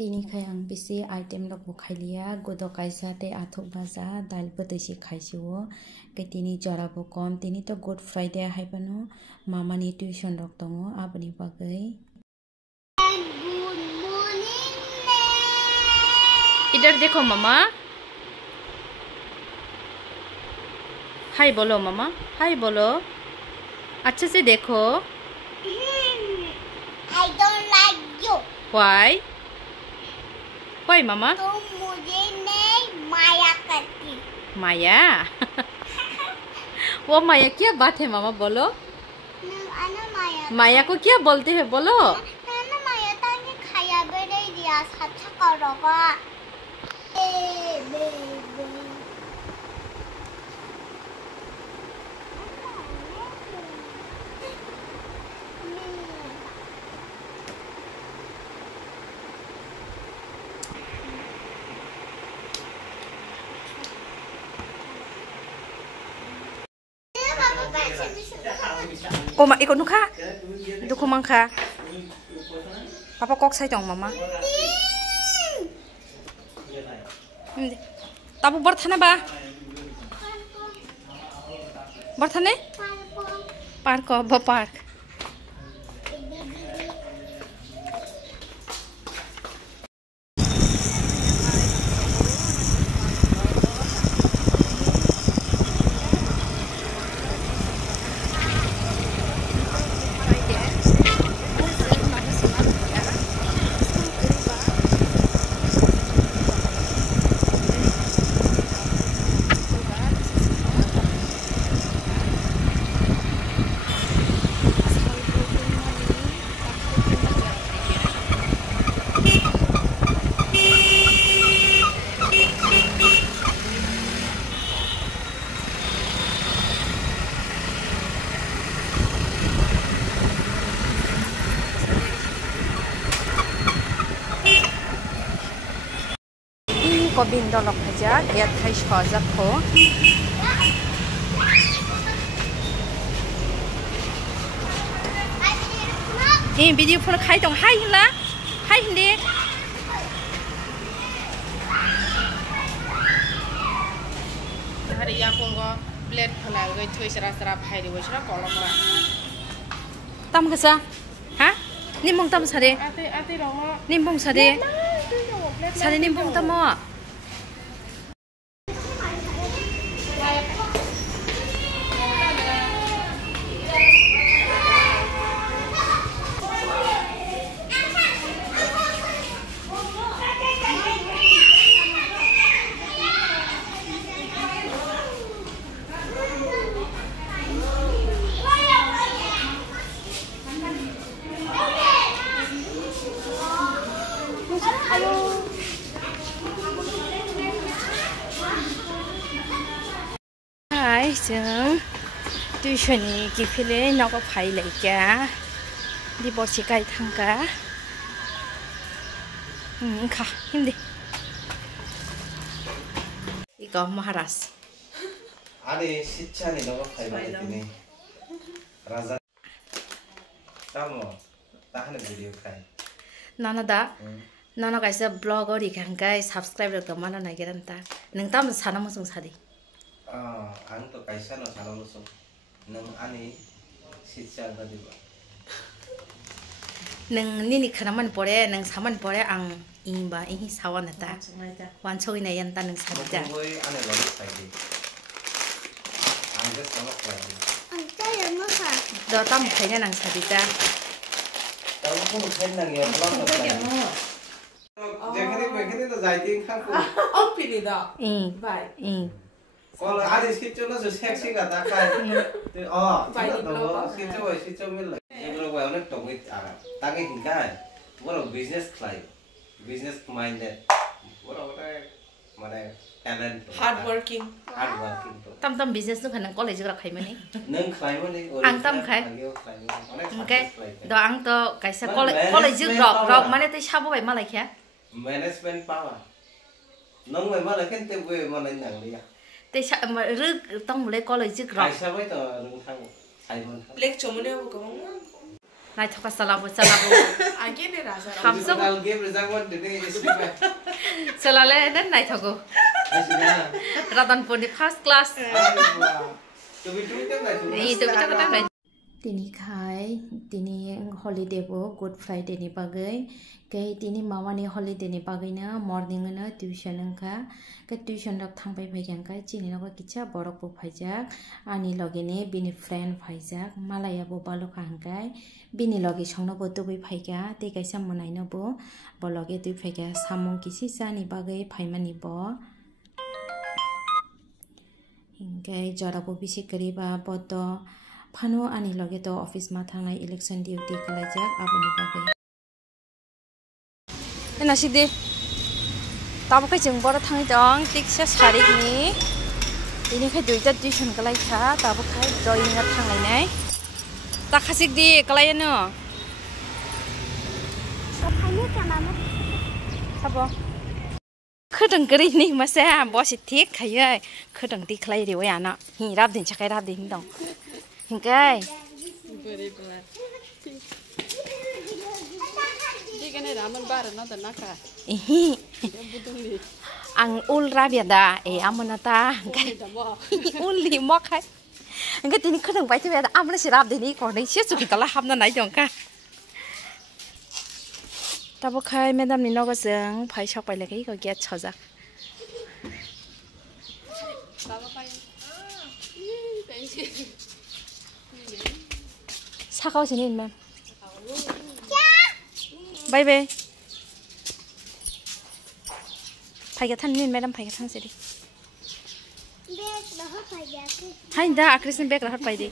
Tini kayang bisi item lok bukhailiya godo kaisa te athuk baja dal botisi khaisiwo ke tini jora bo kom tini to good friday haibano mama ni tuition rok tongo aboni bagai इधर देखो मामा हाय बोलो मामा हाय बोलो अच्छे से देखो I don't like you. Why? Why मामा? तुम मुझे नहीं माया करती. माया वो माया क्या बात है मामा बोलो अना माया. माया को क्या बोलते हैं बोलो अना माया ताने खाया बेरे दिया साचा करोगा. Oma ikut nuka duku mangka papa kok sai dong mama tabu berthane ba berthane park ba park ko bin dolok aja get khai shojak ko video phone khai tong hai hila hai hindi hari ya pongo plate phala gai thui sara sara phai ri bosra kolok la tam kasa ha nimong tam sare ate ro nimong sare sare nimong tam mo जों tuition gifile nogo phailaikia di borsi kai thangka kha hindi iko maharaj ani shichani nogo phailai tini raja tamo tahane video khai nana da nana kaisa blogger ikangkai subscribe rok mana nagiranta nang tam sana musung sadi ang to kaisa no salo musung nang ani sitsa gadiba nang nini khanaman pore nang saman pore ang imba ihi sawan ta wan choi na yan ta nang sadja boy ane lori saidi ang ge sama kwai Anta yang mana? do tam khaina nang sadita taw ko khain nang ya blog no kai jekhane bekhane to jaiting khang ko opini da bye kalau ada situ na so seksi kata kai situ mil yang lo wah onek tongit ara tangi hingkai wala business klai business minded wala mana talent hard working to tam business nu khanang college ra khai mani nang klai mani ang tam khai okay do ang to kaisa college rock mane te sabo bai malai kya management power nong bai malai ken te we malai nang dia te rư tông lấy college rock kaisa bai to rung thang sai mon black chomone ko Nai thoka salabo salabo. Again, it has a Hamso. I'll give result today. Salale dan nai thogo. Ratan pun di first class. To be true, kan? Itu kita kata nai. Tini khai, tini holiday bo Good Friday ni bagai. Kay tini mama ni holiday ni bagai na morning na tuition angka. Ke tuition rak thang pai pai angka. Cini naga kicha borok bo phaijak. Ani loge ne bini friend phaijak. Malaya bo balok angkai. Bini loge songno bo tu bai phaiga. Te kaisa monai no bo. Bo loge tu phaiga. Samung kisi sa ni bagai phaimani bo. Hingkai jara bo bisi kariba boto. Phano ani loge to office ma thangai election duty kalajak aboni bagai. Ena sidi tabo kai jeng bor thangai dong tiksa sari ni ini khai duita tuition kalai kha tabo khai drawing na thangai nai ta khasik di kalai no Phaikha kamama. sabo khadang gari ni masa bosi thik khayai khadang ti khlai ri wa na hi rab din chakai rab din dong hingkai ang ul rabia da amonata ul li mok hai ang tini khadang bai te da amla sirab de ni ko nei se chu ki kala hamna nai jong ka tabo khai madam ni nogo jeng phai sok pai lagi ko get chojak sakau sini ma'am bye bye phaikha than min madam phaikha thang sidi Bek dah phaikha. hai da akrisin bek rahat pai di